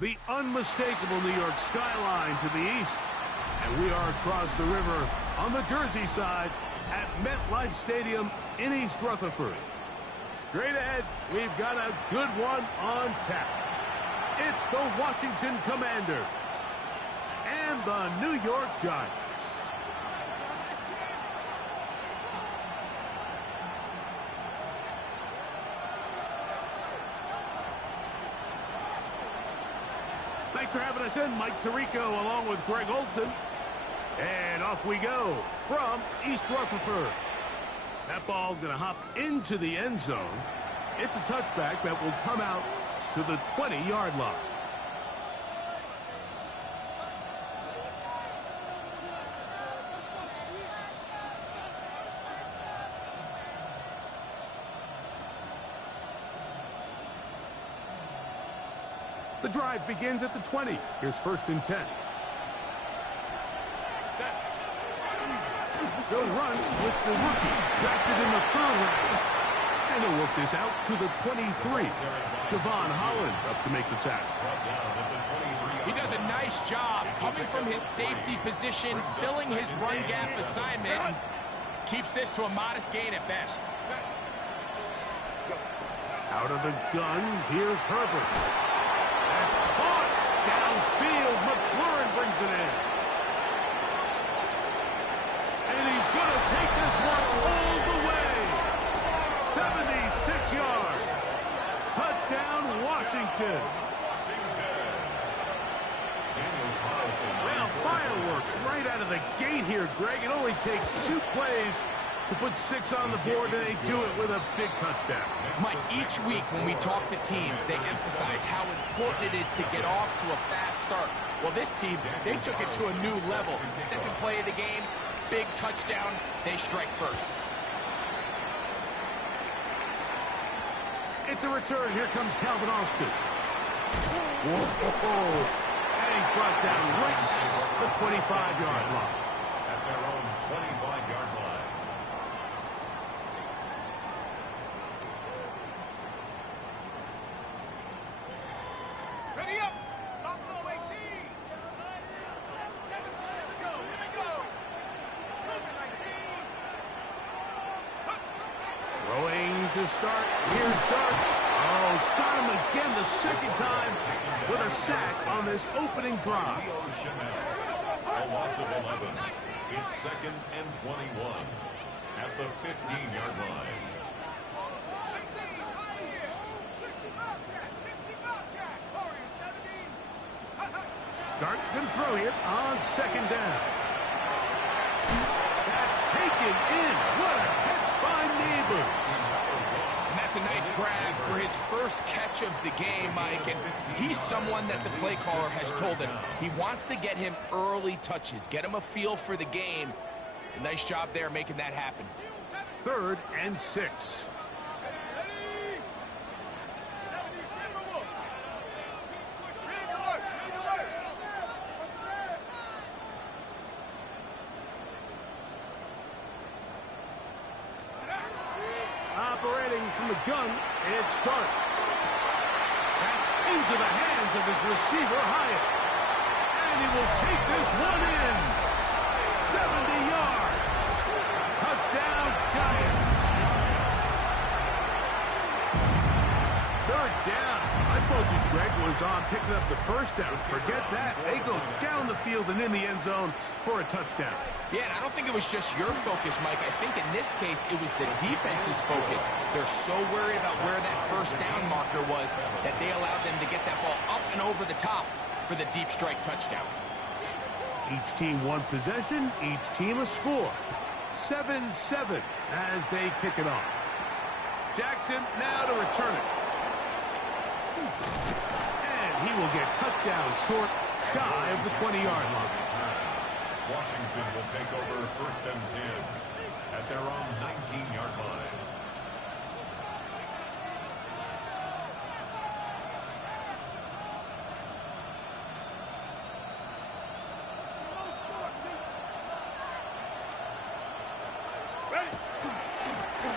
The unmistakable New York skyline to the east. And we are across the river on the Jersey side at MetLife Stadium in East Rutherford. Straight ahead, we've got a good one on tap. It's the Washington Commanders and the New York Giants. Thanks for having us in, Mike Tirico, along with Greg Olson. And off we go from East Rutherford. That ball going to hop into the end zone. It's a touchback that will come out to the 20-yard line. The drive begins at the 20. Here's 1st and 10. They'll run with the rookie, drafted in the 3rd round. And they'll work this out to the 23. Javon Holland up to make the tackle. He does a nice job coming from his safety position, filling his run gap assignment. Keeps this to a modest gain at best. Out of the gun, here's Herbert. That's caught downfield. McLaurin brings it in. And he's going to take this one all the way. 76 yards. Touchdown, Washington. Well, fireworks right out of the gate here, Greg. It only takes 2 plays to put 6 on the board, and they do it with a big touchdown. Mike, each week when we talk to teams, they emphasize how important it is to get off to a fast start. Well, this team, they took it to a new level. 2nd play of the game, big touchdown, they strike first. It's a return. Here comes Calvin Austin. Whoa. And he's brought down right at the 25-yard line. At their own 25-yard line. Ready up! Buffalo 18! 7 let's go! Here we go! 19! Throwing to start. Here's Dart. Oh, got him again the 2nd time with a sack on this opening drive. A loss of 11. It's 2nd and 21 at the 15-yard line. Dart can throw here on 2nd down. That's taken in. What a catch by Neighbors. And that's a nice grab for his first catch of the game, Mike. And he's someone that the play caller has told us he wants to get him early touches, get him a feel for the game. A nice job there making that happen. 3rd and 6. Operating from the gun, it's Dart. Back into the hands of his receiver, Hyatt. And he will take this one in. 70 yards. Touchdown, Giants. 3rd down. My focus, Greg, was on picking up the 1st down. Forget that. They go down the field and in the end zone for a touchdown. Yeah, and I don't think it was just your focus, Mike. I think in this case, it was the defense's focus. They're so worried about where that 1st down marker was that they allowed them to get that ball up and over the top for the deep strike touchdown. Each team one possession, each team a score. 7-7 as they kick it off. Jackson now to return it. And he will get cut down short, shy of the 20-yard line. Washington will take over 1st and 10 at their own 19-yard line.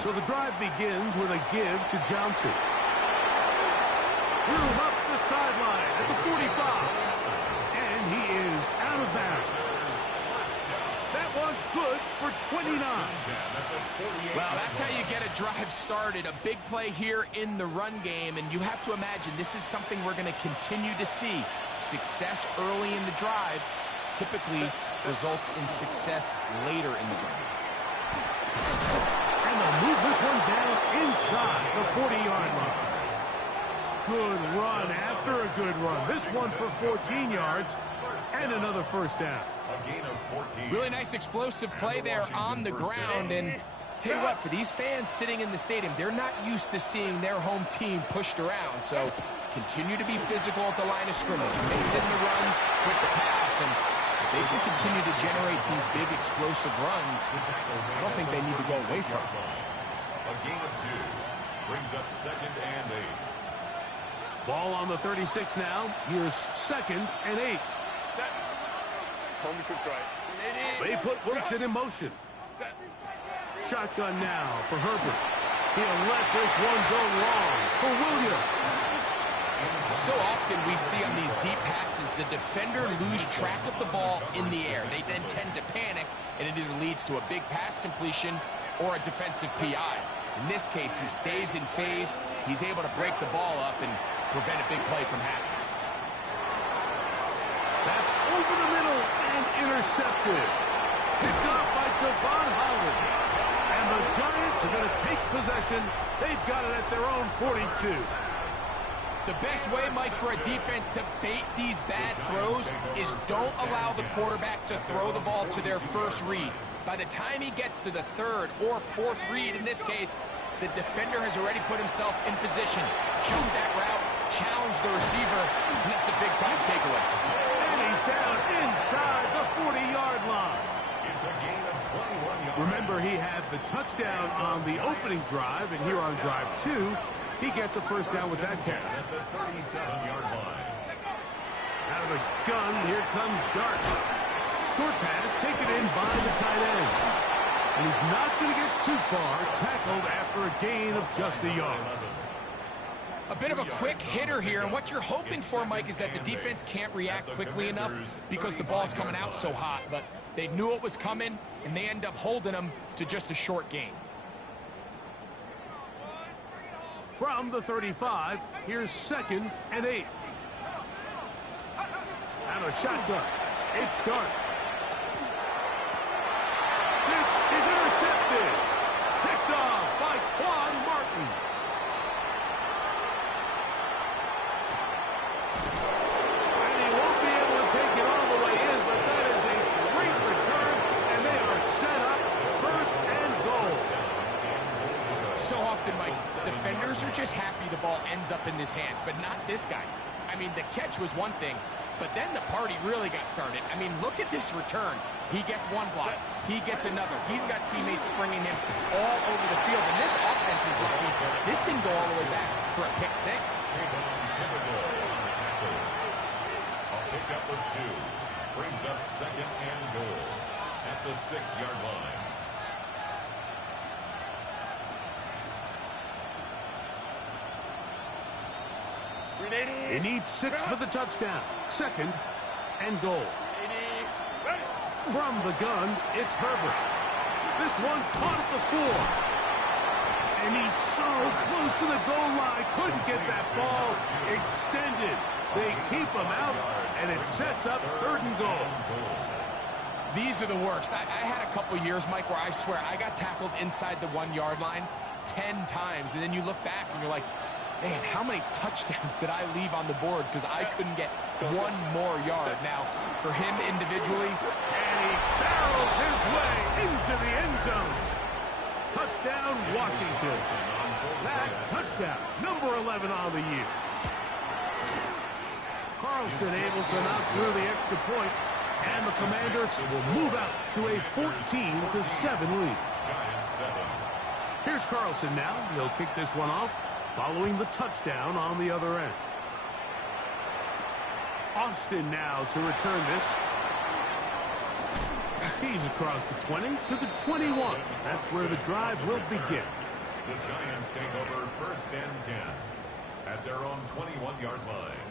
So the drive begins with a give to Johnson. Room up the sideline at the 45. And he is out of bounds. That one good for 29. Well, that's how you get a drive started. A big play here in the run game, and you have to imagine this is something we're going to continue to see. Success early in the drive typically results in success later in the drive. And they'll move this one down inside the 40-yard line. Good run after a good run. This one for 14 yards and another first down. A gain of 14. Really nice explosive play there on the ground. And tell you what, for these fans sitting in the stadium, they're not used to seeing their home team pushed around. So continue to be physical at the line of scrimmage. Mix in the runs with the pass. And if they can continue to generate these big explosive runs, I don't think they need to go away from it. A gain of 2 brings up 2nd and 8. Ball on the 36 now. Here's 2nd and 8. Set. Home to try. They put Wilson in motion. Set. Shotgun now for Herbert. He'll let this one go long for Williams. So often we see on these deep passes, the defender lose track of the ball in the air. They then tend to panic, and it either leads to a big pass completion or a defensive PI. In this case, he stays in phase. He's able to break the ball up and prevent a big play from happening. That's over the middle and intercepted. Picked up by Javon Hollis. And the Giants are going to take possession. They've got it at their own 42. The best way, Mike, for a defense to bait these bad throws is don't allow the quarterback to throw the ball to their first read. By the time he gets to the 3rd or 4th read, in this case, the defender has already put himself in position. Choke that route, challenge the receiver, and that's a big-time takeaway. And he's down inside the 40-yard line. It's a gain of 21 yards. Remember, he had the touchdown on the opening drive, and here on drive 2, he gets a first down with that catch. At the 37-yard line. Out of the gun, here comes Dart. Short pass taken in by the tight end. And he's not going to get too far, tackled after a gain of just a yard. A bit of a quick hitter here, and what you're hoping for, Mike, is that the defense can't react quickly enough because the ball's coming out so hot. But they knew it was coming, and they end up holding them to just a short gain. From the 35, here's 2nd and 8. And a shotgun. It's Dart. This is intercepted. Picked off by Quan Martin. And he won't be able to take it all the way in, but that is a great return, and they are set up 1st and goal. So often, Mike, defenders are just happy the ball ends up in his hands, but not this guy. I mean, the catch was one thing, but then the party really got started. I mean, look at this return. He gets one block. He gets another. He's got teammates springing him all over the field, and this offense is lucky. This didn't go all the way back for a pick 6. A pickup of 2 brings up 2nd and goal at the 6-yard line. He needs 6 for the touchdown. 2nd and goal. From the gun, it's Herbert. This one caught at the 4. And he's so close to the goal line. Couldn't get that ball extended. They keep him out, and it sets up 3rd and goal. These are the worst. I had a couple years, Mike, where I swear I got tackled inside the 1-yard line 10 times. And then you look back and you're like, man, how many touchdowns did I leave on the board because I couldn't get one more yard? Now, for him individually, and he barrels his way into the end zone. Touchdown, Washington. That touchdown, number 11 on the year. Carlson able to knock through the extra point, and the Commanders will move out to a 14-7 lead. Here's Carlson now. He'll kick this one off, following the touchdown on the other end. Austin now to return this. He's across the 20 to the 21. That's where the drive will begin. The Giants take over 1st and 10 at their own 21-yard line.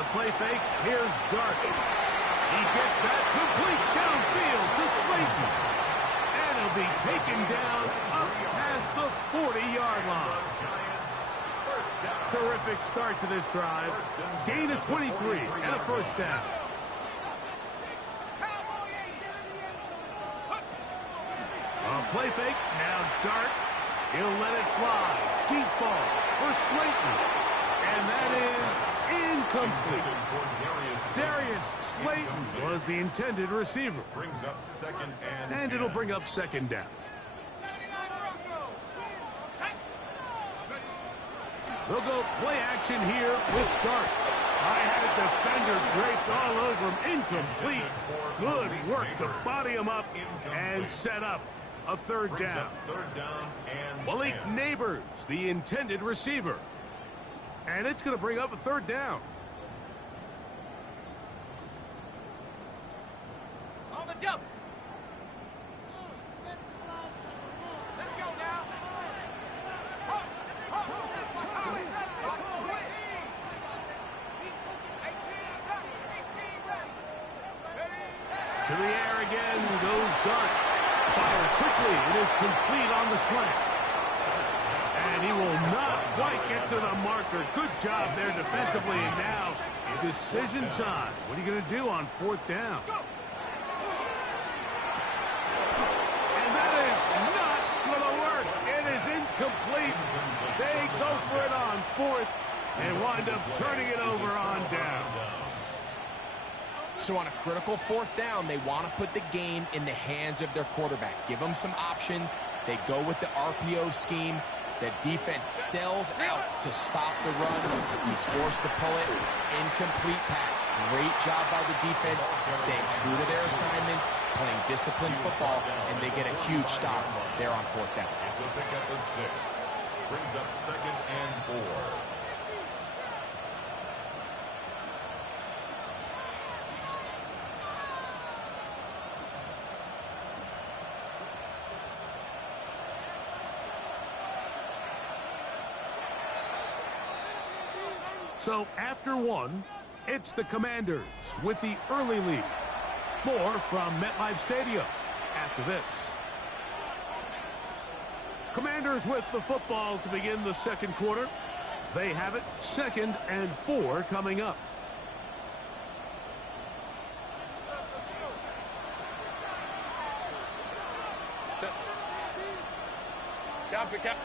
the play fake. Here's Dart. He gets that complete downfield to Slayton. And he'll be taken down up past the 40-yard line. Terrific start to this drive. Gain of 23 and a first down. A play fake. Now Dart. He'll let it fly. Deep ball for Slayton. And that is incomplete. Darius Slayton was the intended receiver. Brings up second and it'll bring up second down. They'll go play action here with Dart. I had a defender draped all over him. Incomplete. Good work to body him up and set up a third down. Malik Neighbors, the intended receiver. And it's going to bring up a third down. On the double. Let's go now. To the air again goes Dart. Fires quickly. It is complete on the slant. And he will not quite get to the marker. Good job there defensively. And now, decision time. What are you going to do on fourth down? And that is not going to work. It is incomplete. They go for it on fourth and wind up turning it over on down. So on a critical fourth down, they want to put the game in the hands of their quarterback. Give them some options. They go with the RPO scheme. The defense sells out to stop the run. He's forced to pull it. Incomplete pass. Great job by the defense, staying true to their assignments, playing disciplined football, and they get a huge stop there on fourth down. It's a pickup of 6. Brings up second and 4. So after one, it's the Commanders with the early lead. More from MetLife Stadium after this. Commanders with the football to begin the second quarter. They have it 2nd and 4 coming up. Down, pick up.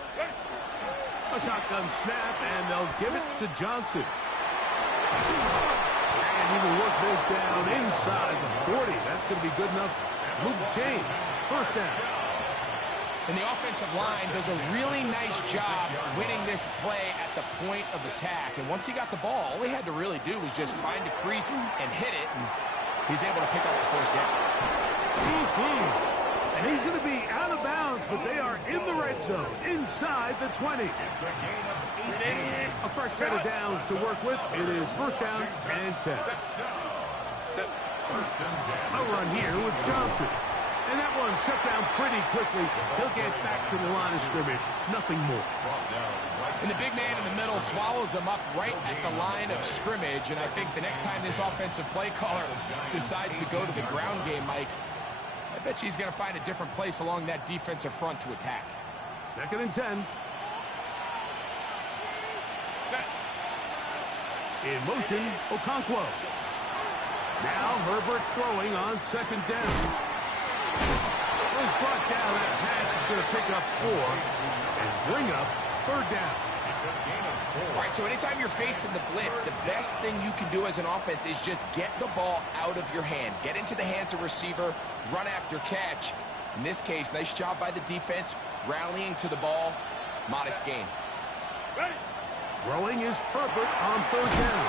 A shotgun snap, and they'll give it to Johnson. And he will work this down inside the 40. That's going to be good enough to move the chains. First down. And the offensive line does a really nice job winning this play at the point of attack. And once he got the ball, all he had to really do was just find a crease and hit it. And he's able to pick up the first down. And he's going to be out of bounds, but they are in the red zone, inside the 20. It's a gain of 18. A fresh set of downs to work with. It is first down and 10. First and 10. A run here with Johnson. And that one shut down pretty quickly. He'll get back to the line of scrimmage. Nothing more. And the big man in the middle swallows him up right at the line of scrimmage. And I think the next time this offensive play caller decides to go to the ground game, Mike, I bet you he's going to find a different place along that defensive front to attack. 2nd and 10. In motion, Okonkwo. Now Herbert throwing on 2nd down. Was brought down. That pass is going to pick up 4 and bring up 3rd down. It's a gain of 4. All right, so anytime you're facing the blitz, the best thing you can do as an offense is just get the ball out of your hand. Get into the hands of receiver, run after catch. In this case, nice job by the defense, rallying to the ball. Modest gain. Throwing is Herbert on 3rd down.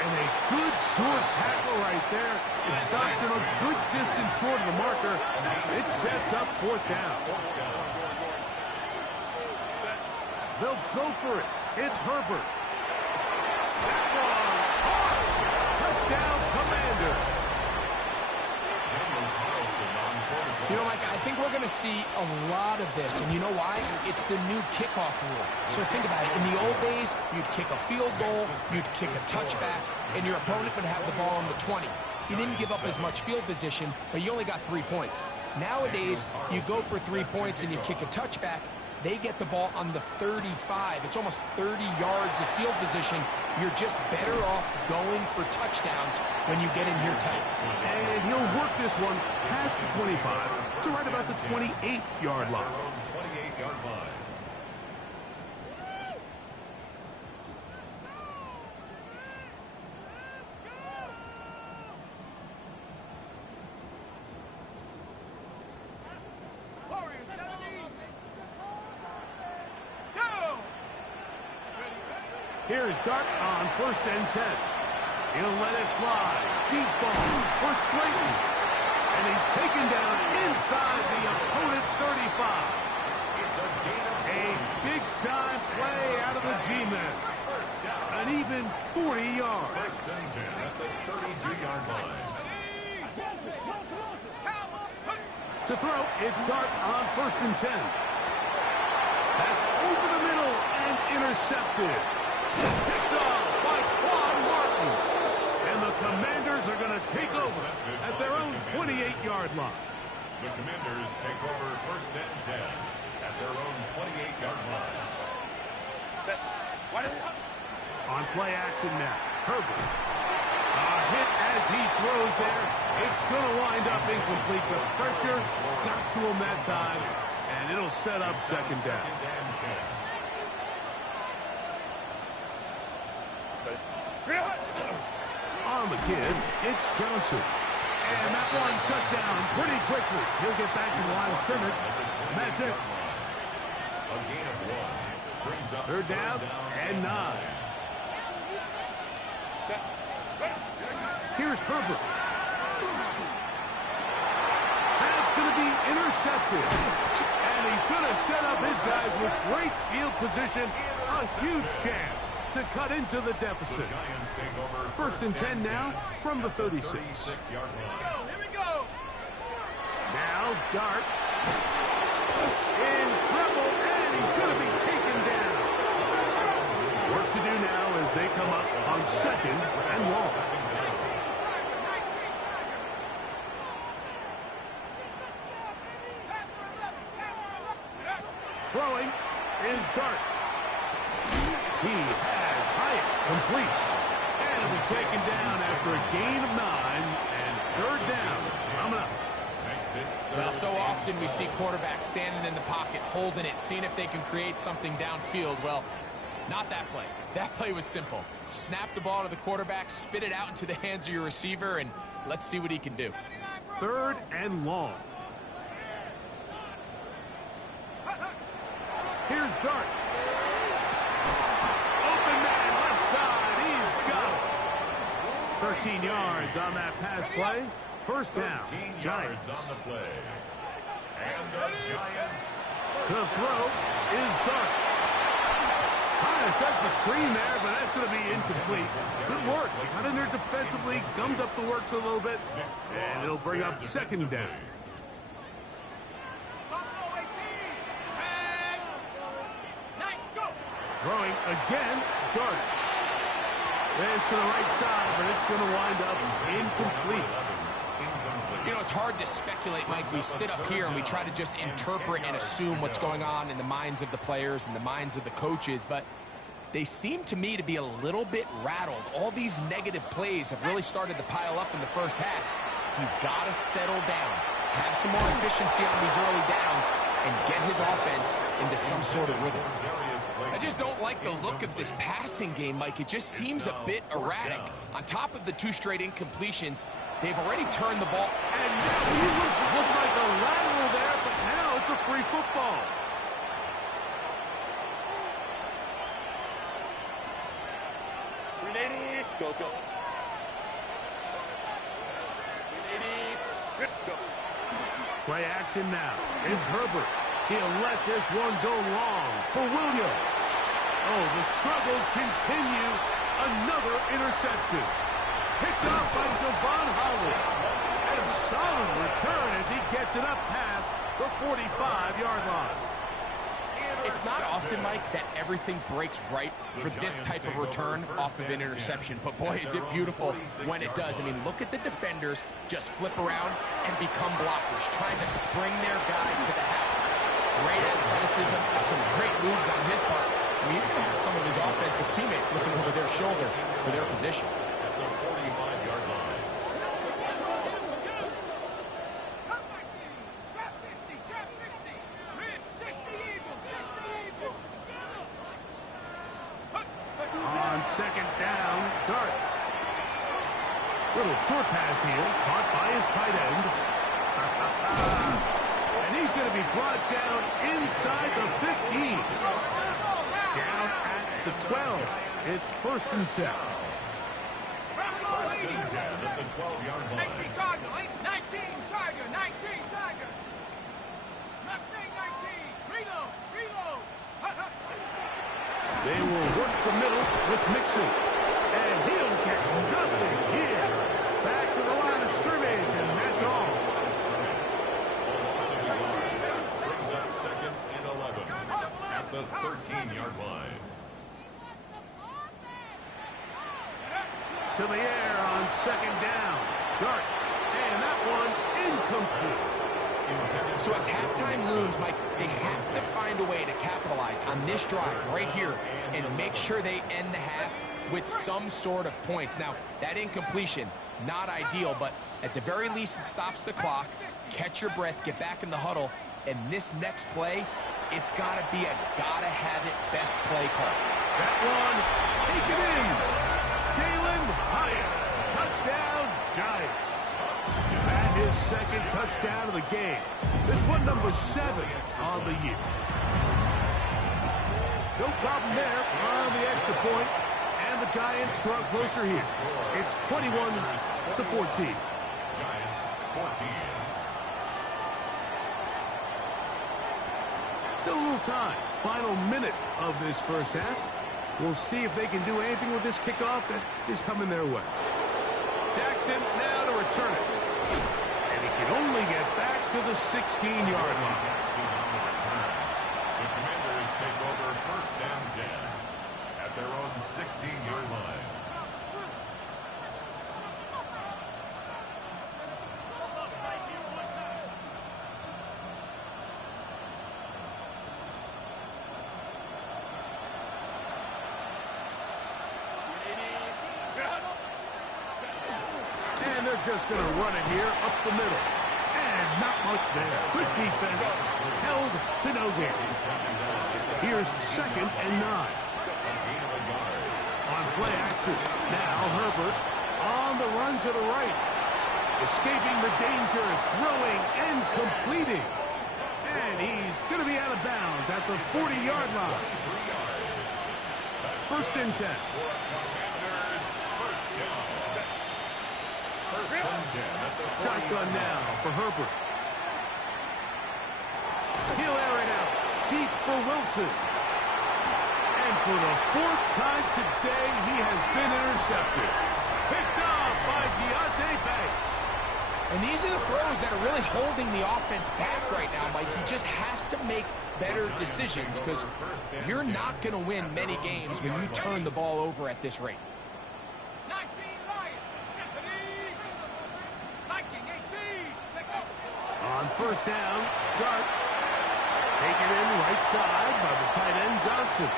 And a good short tackle right there. It stops him a good distance short of the marker. It sets up 4th down. They'll go for it. It's Herbert. That one. Touchdown, Commander. You know, Mike, I think we're going to see a lot of this, and you know why? It's the new kickoff rule. So think about it. In the old days, you'd kick a field goal, you'd kick a touchback, and your opponent would have the ball on the 20. You didn't give up as much field position, but you only got 3 points. Nowadays, you go for 3 points and you kick a touchback, they get the ball on the 35. It's almost 30 yards of field position. You're just better off going for touchdowns when you get in here tight. And he'll work this one past the 25 to right about the 28-yard line. 28-yard line. Here's Dart on 1st and 10. He'll let it fly. Deep ball for Slayton. And he's taken down inside the opponent's 35. It's a gain of A big-time play out of the G-men. An even 40 yards. 1st and 10 at the 32-yard line. To throw, it's Dart on 1st and 10. That's over the middle and intercepted. Picked off by Quan Martin. And the Commanders are going to take over at their own 28-yard line. The Commanders take over 1st and 10 at their own 28-yard line. On play action now, Herbert. A hit as he throws there. It's going to wind up incomplete. The pressure got to him that time, and it'll set up second down. On the kid, it's Johnson. And that one shut down pretty quickly. He'll get back to the line of scrimmage. And that's it. A gain of 1 brings up 3rd down and 9. Here's Herbert. That's going to be intercepted. And he's going to set up his guys with great field position. A huge chance to cut into the deficit. 1st and 10 now from the 36. 36-yard line. Here we go. Now Dart in trouble, and he's going to be taken down. Work to do now as they come up on 2nd and long. Throwing is Dart. He has Hyatt complete. And he'll be taken down after a gain of 9 and 3rd down coming up. Well, so often we see quarterbacks standing in the pocket, holding it, seeing if they can create something downfield. Well, not that play. That play was simple. Snap the ball to the quarterback, spit it out into the hands of your receiver, and let's see what he can do. 3rd and long. Here's Dart. Open man, left side. He's got it. 13 yards on that pass play. 1st down. Giants. On the play. And the Giants. The throw is Dart. Trying to set the screen there, but that's going to be incomplete. Good work. Got in there defensively, gummed up the works a little bit, and it'll bring up 2nd down. Throwing again, Dart. This to the right side, but it's going to wind up incomplete. You know, it's hard to speculate, Mike. We sit up here and we try to just interpret and assume what's going on in the minds of the players and the minds of the coaches, but they seem to me to be a little bit rattled. All these negative plays have really started to pile up in the first half. He's got to settle down, have some more efficiency on these early downs, and get his offense into some sort of rhythm. I just don't like the look of this passing game, Mike. It just seems a bit erratic. On top of the 2 straight incompletions, they've already turned the ball. And now he looked like a lateral there, but now it's a free football. Go, go. Play action now. It's Herbert. He'll let this one go long for Williams. Oh, the struggles continue. Another interception. Picked off by Javon Holland. And a solid return as he gets it up past the 45-yard line. It's not often, Mike, that everything breaks right for this type of return off of an interception. But boy, is it beautiful when it does. I mean, look at the defenders just flip around and become blockers, trying to spring their guy to the house. Great athleticism, some great moves on his part. I mean, he's going to have some of his offensive teammates looking over their shoulder for their position. At the 45-yard line. On second down, Dart. Little short pass here, caught by his tight end. And he's going to be brought down inside the 15. Down at the 12. It's first and 7. First and 10 at the 12-yard line. 19 Cardinal, 19 Tiger, 19 Tiger. Mustang 19, reload, reload. They will work the middle with Mixon. And he'll get nothing here. Back to the line of scrimmage, and that's all. Brings up second and 11 at the 13-yard line. To the air on second down. Dart. And that one incomplete. So as halftime looms, Mike, they have to find a way to capitalize on this drive right here and make sure they end the half with some sort of points. Now, that incompletion, not ideal, but at the very least, it stops the clock. Catch your breath, get back in the huddle, and this next play, it's got to be a gotta-have-it best play call. That one, take it in. Jalen Hyatt. Touchdown, Giants. And his second touchdown of the game. This one, number 7 on the year. No problem there on the extra point. And the Giants draw closer here. It's 21-14. Giants 14. Still a little time. Final minute of this first half. We'll see if they can do anything with this kickoff that is coming their way. Jackson now to return it. And he can only get back to the 16-yard line. The Commanders take over first and 10 at their own 16-yard line. And they're just going to run it here up the middle. And not much there. Good defense. Held to no gain. Here's second and 9. On play action. Now Herbert on the run to the right. Escaping the danger, throwing and completing. And he's going to be out of bounds at the 40-yard line. First and 10. Shotgun now for Herbert. He'll air it out deep for Wilson. And for the 4th time today, he has been intercepted. Picked off by Deontay Banks. And these are the throws that are really holding the offense back right now, Mike. He just has to make better decisions because you're not going to win many games when you turn the ball over at this rate. 19 Lions, Stephanie. Viking 18. Take over. On first down, Dart. Taken in right side by the tight end, Johnson.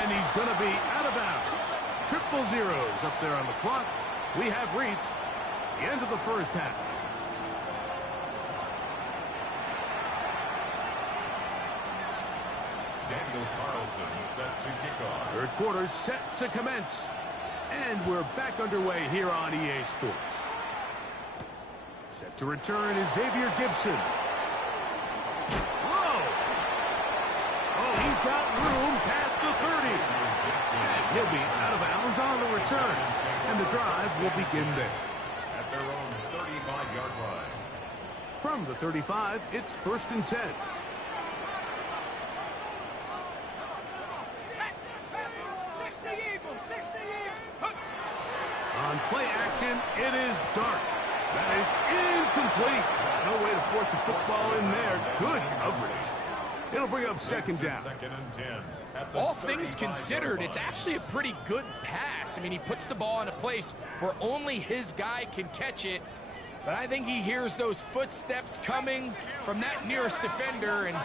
And he's going to be out of bounds. Triple zeros up there on the clock. We have reached the end of the first half. Daniel Carlson set to kick off. Third quarter set to commence. And we're back underway here on EA Sports. Set to return is Xavier Gibson. Whoa! Oh, he's got room past the 30. And he'll be out of bounds on the return. And the drive will begin there. At their own 35-yard line. From the 35, it's first and 10. 60 Eagles, 60 Eagles. On play action, it is Dart. That is incomplete. No way to force the football in there. Good coverage. It'll bring up second down. Second and 10. All things considered, it's actually a pretty good pass. I mean, he puts the ball in a place where only his guy can catch it. But I think he hears those footsteps coming from that nearest defender, and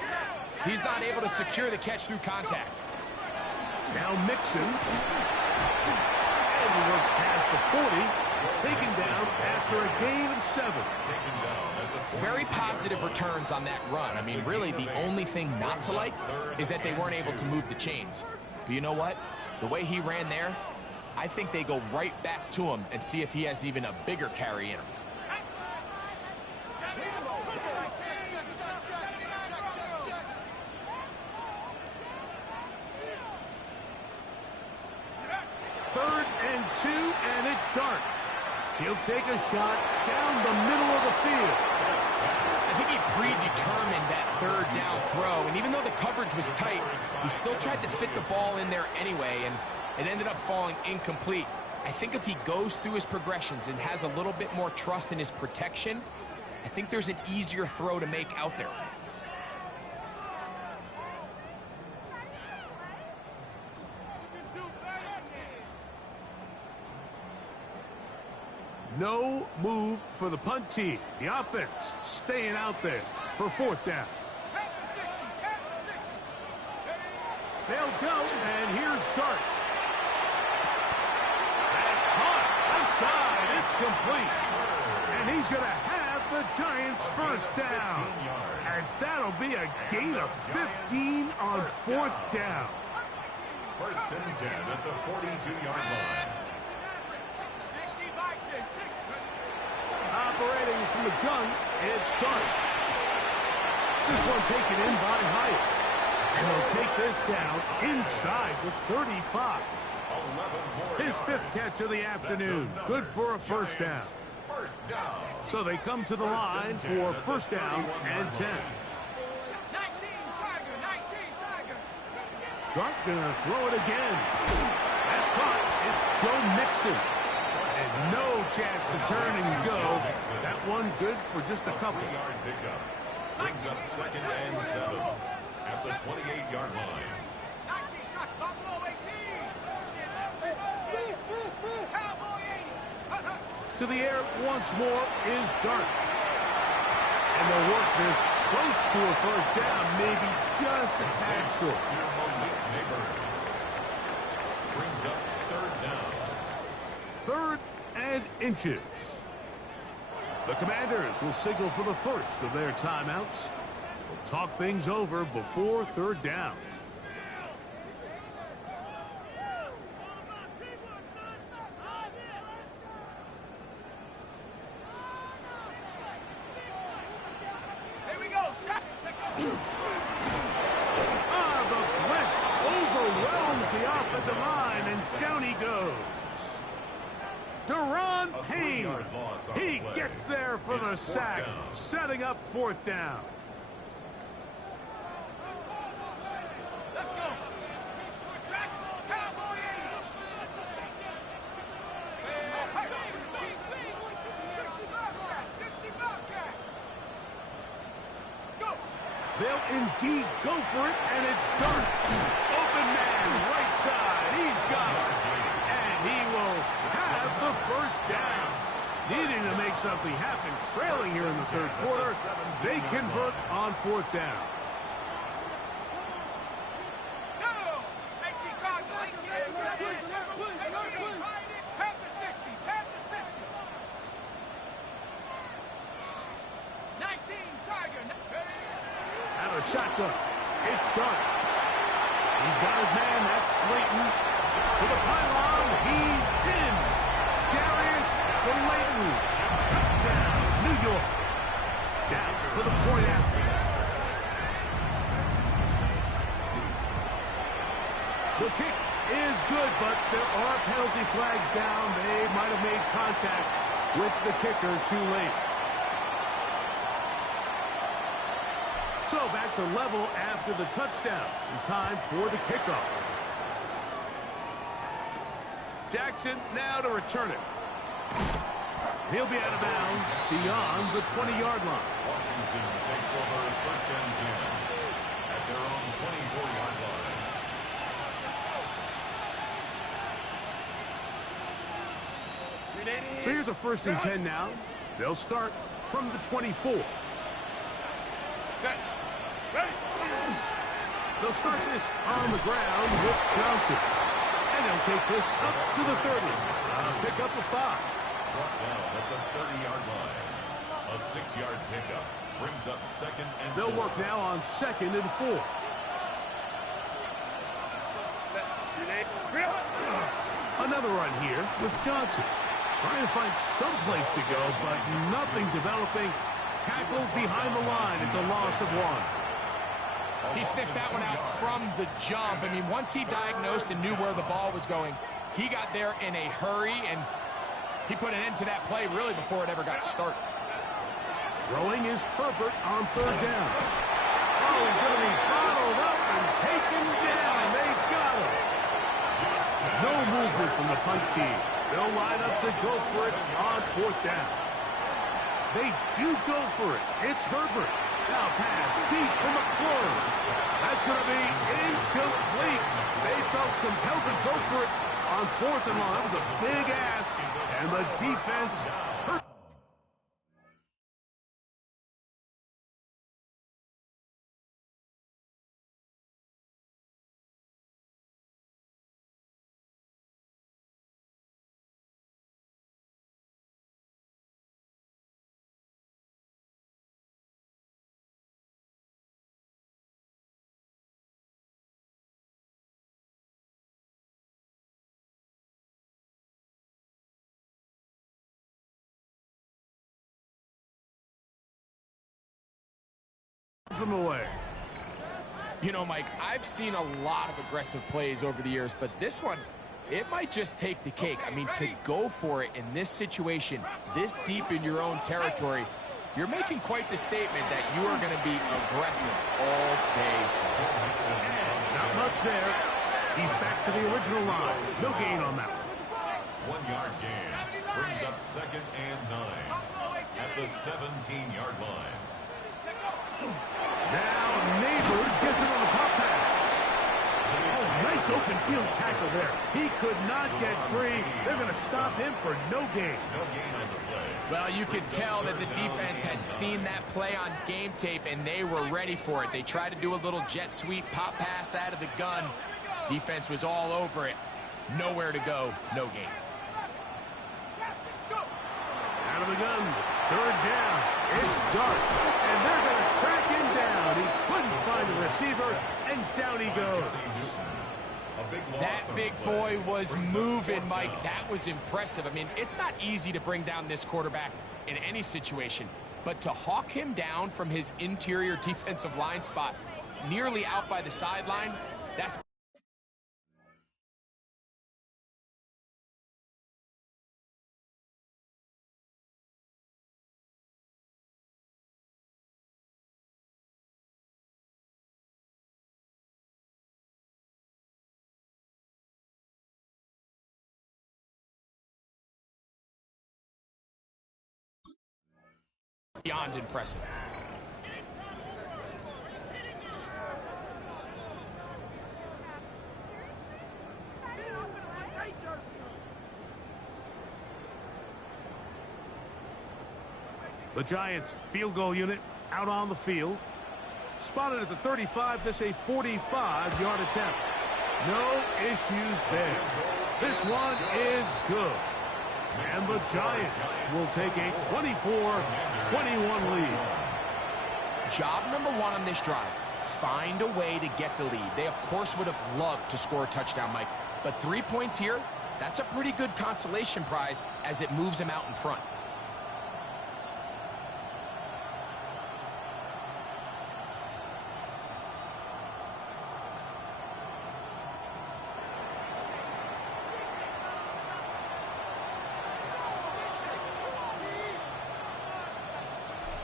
he's not able to secure the catch through contact. Now Mixon. And he works past the 40. Taken down after a gain of 7. Very positive returns on that run. I mean, really, the only thing not to like is that they weren't able to move the chains. But you know what? The way he ran there, I think they go right back to him and see if he has even a bigger carry in him. Third and 2, and it's Dart. He'll take a shot down the middle of the field. I think he predetermined that third down throw, and even though the coverage was tight, he still tried to fit the ball in there anyway, and it ended up falling incomplete. I think if he goes through his progressions and has a little bit more trust in his protection, I think there's an easier throw to make out there. No move for the punt team. The offense staying out there for fourth down. They'll go, and here's Dart. That's caught. Outside. It's complete. And he's going to have the Giants' first down. As that'll be a gain of 15 on fourth down. First and 10 at the 42-yard line. Operating from the gun, it's Dart. This one taken in by Hyatt. And they'll take this down inside the 35. His fifth catch of the afternoon. Good for a first down. So they come to the line for first down and 10. Dart gonna throw it again. That's caught. It's Joe Mixon. And no chance to turn and go. That one good for just a couple. Brings up second and 7 at the 28-yard line. To the air once more is Dart. And they'll work this close to a first down, maybe just a tad short. Brings up third down. Third and inches. The Commanders will signal for the first of their timeouts. We'll talk things over before third down. The blitz overwhelms the offensive line, and down he goes. Deron Payne, he gets there for the sack, setting up fourth down. Let's go. Cowboy 60 Bobcat. Go. They'll indeed go for it, and it's Dart. Open man, right side, he's got it. And he will have the first down. Needing to make something happen, trailing here in the third quarter, they convert on fourth down. Go. 18 Cardinal, 18. Pat the 60. Pat the 60. 19 Tiger. Out of shotgun, it's Dart. He's got his man, that's Slayton. To the pylon, he's in. Darius Slayton. Touchdown, New York. Down for the point after. The kick is good, but there are penalty flags down. They might have made contact with the kicker too late. So back to level after the touchdown. In time for the kickoff. Jackson now to return it. He'll be out of bounds beyond the 20-yard line. Washington takes over first and 10 at their own 24-yard line. So here's a first and 10 now. They'll start from the 24. Set. Ready. They'll start this on the ground with Johnson. And they'll take this up to the 30. Pick up a 5. Brought down at the 30-yard line. A 6-yard pickup brings up second and 4. They'll work now on second and 4. Another run here with Johnson. Trying to find some place to go, but nothing developing. Tackled behind the line. It's a loss of 1. He sniffed that one out from the jump. I mean, once he diagnosed and knew where the ball was going, he got there in a hurry, and he put an end to that play really before it ever got started. Throwing is Herbert on third down. Oh, he's going to be bottled up and taken down. They got him. No movement from the punt team. They'll line up to go for it on fourth down. They do go for it. It's Herbert. Now pass deep from McLaurin. That's going to be incomplete. They felt compelled to go for it on fourth and long. That was a big ask, and the defense turned. Them away. You know, Mike, I've seen a lot of aggressive plays over the years, but this one, it might just take the cake. I mean, to go for it in this situation, this deep in your own territory, you're making quite the statement that you are going to be aggressive all day. Not much there. He's back to the original line. No gain on that one. 1-yard gain brings up second and 9 at the 17-yard line. Now Neighbors gets it on the pop pass. Oh, nice open field tackle there. He could not get free. They're going to stop him for no gain. No gain on the play. Well, you could tell that the defense had seen that play on game tape, and they were ready for it. They tried to do a little jet sweep pop pass out of the gun. Defense was all over it. Nowhere to go, no gain. Out of the gun, third down. It's dark, and they're going to track him down. He couldn't find the receiver, and down he goes. That big boy was moving, Mike. That was impressive. I mean, it's not easy to bring down this quarterback in any situation, but to hawk him down from his interior defensive line spot, nearly out by the sideline, that's... beyond impressive. The Giants field goal unit out on the field. Spotted at the 35, this a 45-yard attempt. No issues there. This one is good. And the Giants will take a 24-21 lead. Job number one on this drive, find a way to get the lead. They, of course, would have loved to score a touchdown, Mike. But 3 points here, that's a pretty good consolation prize as it moves them out in front.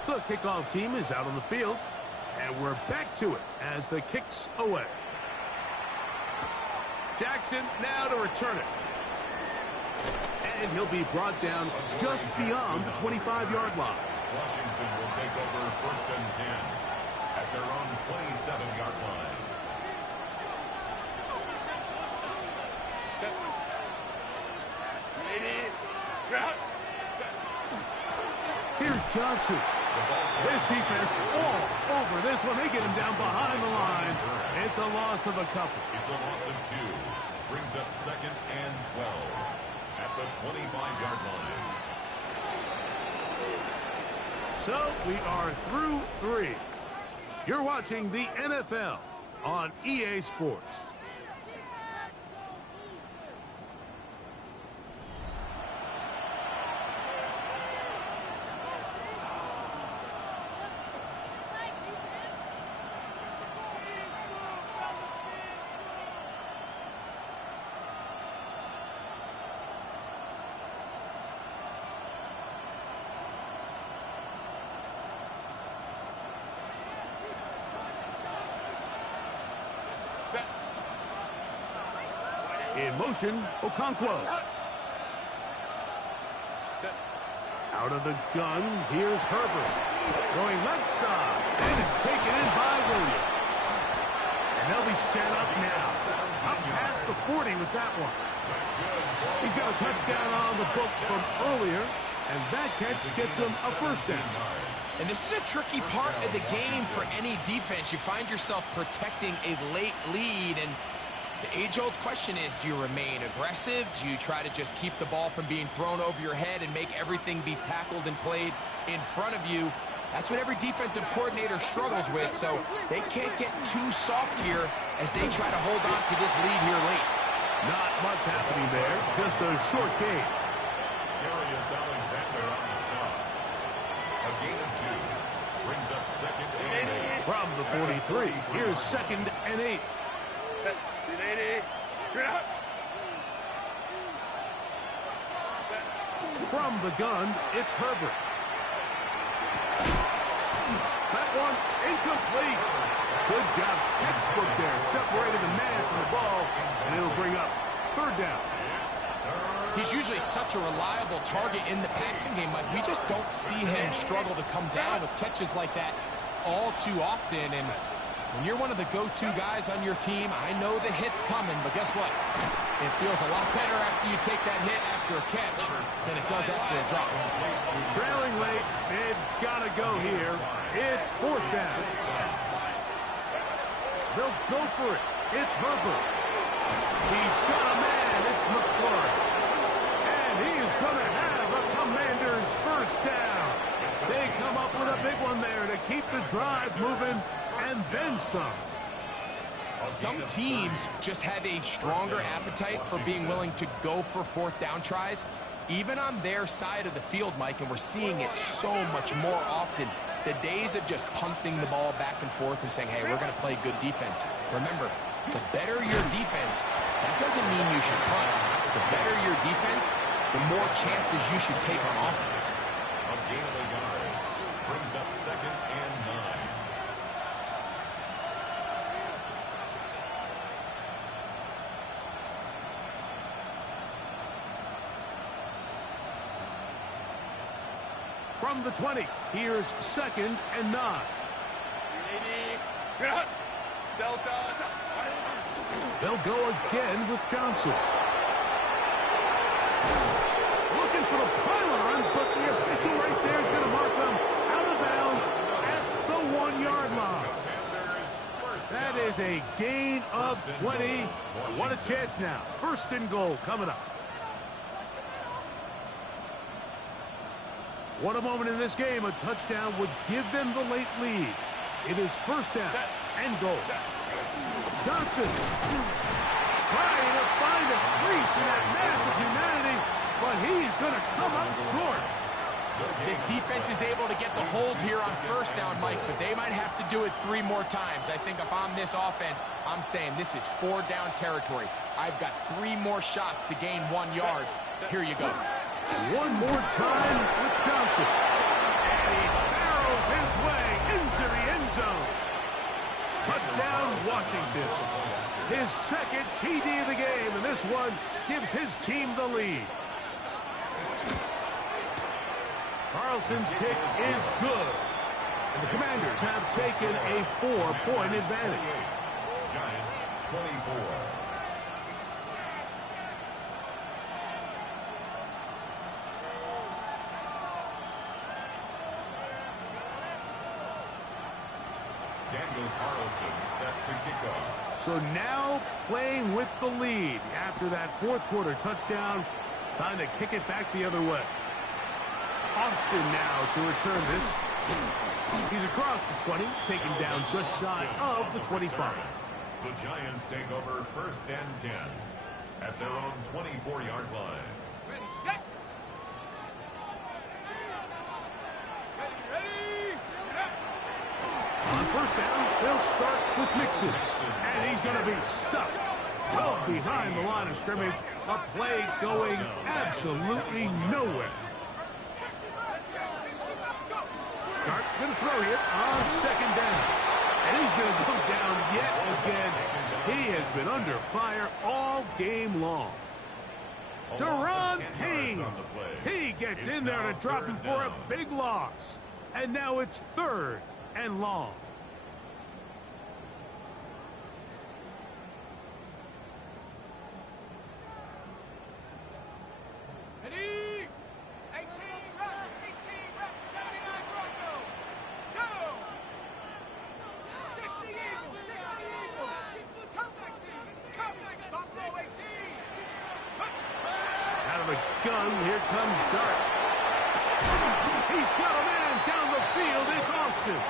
The kickoff team is out on the field, and we're back to it as the kick's away. Jackson now to return it. And he'll be brought down just beyond the 25-yard line. Washington will take over 1st and 10 at their own 27-yard line. Set. Ready. Ground. Set. Here's Johnson. His defense all over this one. They get him down behind the line. It's a loss of a couple. It's a loss of 2. Brings up 2nd and 12 at the 25-yard line. So we are through 3. You're watching the NFL on EA Sports. In motion, Okonkwo. Out of the gun, here's Herbert. Going left side, and it's taken in by Williams. And they'll be set up now. Up past the 40 with that one. He's got a touchdown on the books from earlier, and that catch gets him a 1st down. And this is a tricky part of the game for any defense. You find yourself protecting a late lead, and the age-old question is, do you remain aggressive? Do you try to just keep the ball from being thrown over your head and make everything be tackled and played in front of you? That's what every defensive coordinator struggles with, so they can't get too soft here as they try to hold on to this lead here late. Not much happening there, just a short game. Darius Alexander on the stop. A gain of 2. Brings up 2nd and 8. From the 43, here's 2nd and 8. Set. Ready. Ground. From the gun, it's Herbert. That one incomplete. Good job, textbook there. Separated the man from the ball, and it'll bring up 3rd down. He's usually such a reliable target in the passing game, but we just don't see him struggle to come down with catches like that all too often. And when you're one of the go-to guys on your team, I know the hit's coming, but guess what? It feels a lot better after you take that hit after a catch than it does after a drop. Trailing late, they've got to go here. It's 4th down. They'll go for it. It's Herbert. He's got a man. It's McClure. And he is going to have a Commander's 1st down. They come up with a big one there to keep the drive moving, and then some. Some teams just have a stronger appetite for being willing to go for 4th down tries, even on their side of the field, Mike, and we're seeing it so much more often. The days of just punting the ball back and forth and saying, hey, we're going to play good defense. Remember, the better your defense, that doesn't mean you should punt. The better your defense, the more chances you should take on offense. A gain of a yard. Brings up 2nd and 9. From the 20, here's 2nd and 9. Ready. Ground. Delta. They'll go again with Johnson. Looking for the pylon run, but the official right there is going to mark them out of bounds at the 1-yard line. That is a gain of 20. What a chance now. 1st and goal coming up. What a moment in this game. A touchdown would give them the late lead. It is 1st down and goal. Johnson trying to find a crease in that mass of humanity, but he's going to come up short. This defense is able to get the hold here on 1st down, Mike, but they might have to do it 3 more times. I think if I'm this offense, I'm saying this is 4-down territory. I've got 3 more shots to gain 1 yard. Here you go. One more time with Johnson. And he barrels his way into the end zone. Touchdown, Washington. His 2nd TD of the game, and this one gives his team the lead. Nelson's kick is good. And the Commanders have taken a 4-point advantage. Giants 24. Daniel Carlson set to kick off. So now playing with the lead after that fourth quarter touchdown. Time to kick it back the other way. Austin now to return this. He's across the 20, taken down just shy of the 25. The Giants take over 1st and 10 at their own 24-yard line. Ready, set. Ready. On first down, they'll start with Mixon. And he's going to be stuck well behind the line of scrimmage. A play going absolutely nowhere. Dart going to throw here on second down. And he's going to go down yet again. He has been under fire all game long. Deron Payne. He gets in there to drop him for a big loss. And now it's 3rd and long. Ready. 18 rep, 79 Bronco. Go. 60 Eagles, 60 Eagles. Come back team. Come back Buffalo 18. Out of the gun, here comes Dart. He's got a man down the field. It's Austin.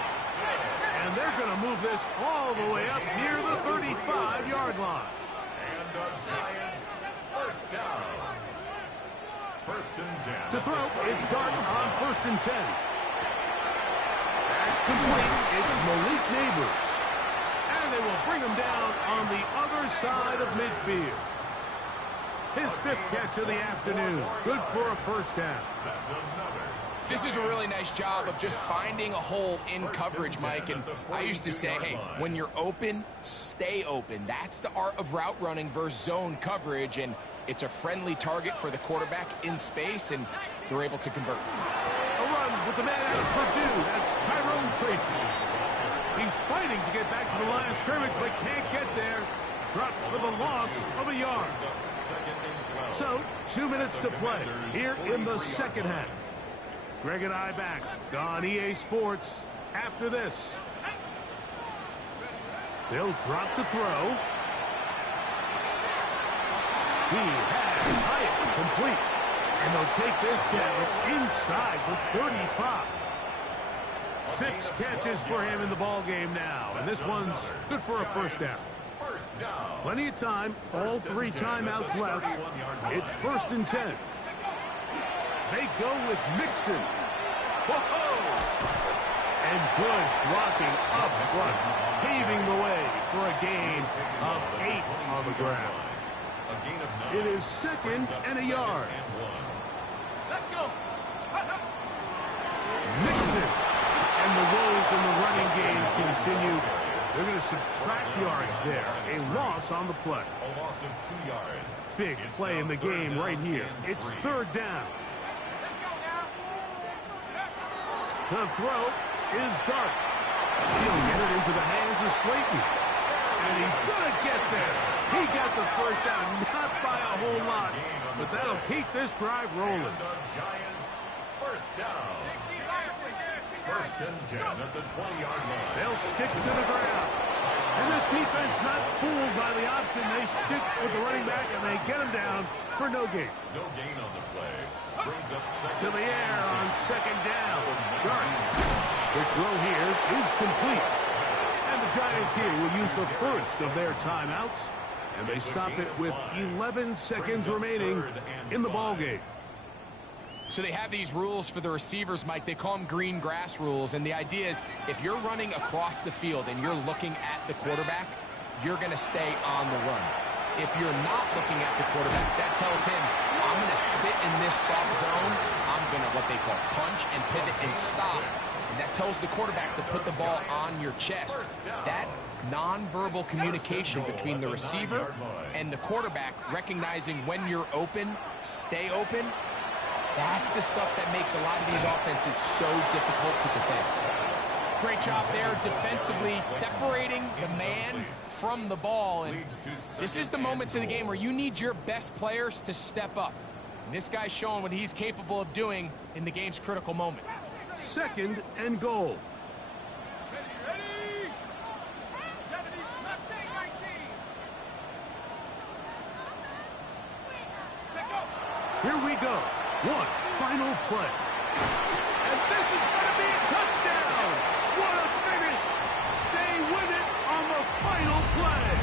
And they're going to move this all the way up near the 35-yard line. And the Giants 1st down. 1st and 10. To throw, it's Dart on 1st and 10. That's complete. It's Malik Neighbors. And they will bring him down on the other side of midfield. His 5th catch of the afternoon. Good for a 1st down. That's another. This is a really nice job of just finding a hole in coverage, Mike. And I used to say, hey, when you're open, stay open. That's the art of route running versus zone coverage. And it's a friendly target for the quarterback in space, and they're able to convert. A run with the man out of Purdue. That's Tyrone Tracy. He's fighting to get back to the line of scrimmage, but can't get there. Dropped for the loss of a yard. So, 2 minutes to play here in the second half. Greg and I back on EA Sports after this. They'll drop to throw. He has Hyatt complete. And they'll take this down inside the 35. 6 catches for him in the ball game now. And this one's good for a 1st down. Plenty of time. All 3 timeouts left. It's 1st and 10. They go with Mixon. Whoa! And good blocking up front, paving the way for a gain of 8 on the ground. It is 2nd and a yard. Let's go. Mixon. And the woes in the running game continue. They're going to subtract yards there. A loss on the play. A loss of 2 yards. Big play in the game right here. It's 3rd down. To throw is Dart. He'll get it into the hands of Slayton. And he's going to get there. He got the 1st down, not by a whole lot, but that'll keep this drive rolling. And the Giants 1st down. 1st and 10 at the 20-yard line. They'll stick to the ground. And this defense not fooled by the option. They stick with the running back, and they get him down for no gain. No gain on the play. Brings up 2nd. To the air on 2nd down. Dart. The throw here is complete. And the Giants here will use the first of their timeouts. And they stop it with 11 seconds remaining in the ballgame. So they have these rules for the receivers, Mike. They call them green grass rules. And the idea is if you're running across the field and you're looking at the quarterback, you're going to stay on the run. If you're not looking at the quarterback, that tells him, I'm going to sit in this soft zone. I'm going to what they call punch and pivot and stop. And that tells the quarterback to put the ball on your chest. That nonverbal communication between the receiver and the quarterback, recognizing when you're open, stay open, That's the stuff that makes a lot of these offenses so difficult to defend. Great job there defensively, separating the man from the ball. And this is the moments of the game where you need your best players to step up. And this guy's showing what he's capable of doing in the game's critical moment. 2nd and goal. Ready? 70, Mustang 19. Take go. Here we go. One final play. And this is going to be a touchdown. What a finish. They win it on the final play.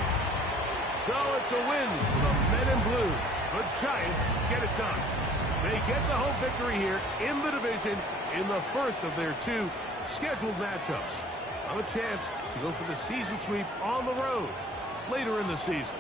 So it's a win for the men in blue. The Giants get it done. They get the home victory here in the division in the first of their 2 scheduled matchups. A chance to go for the season sweep on the road later in the season.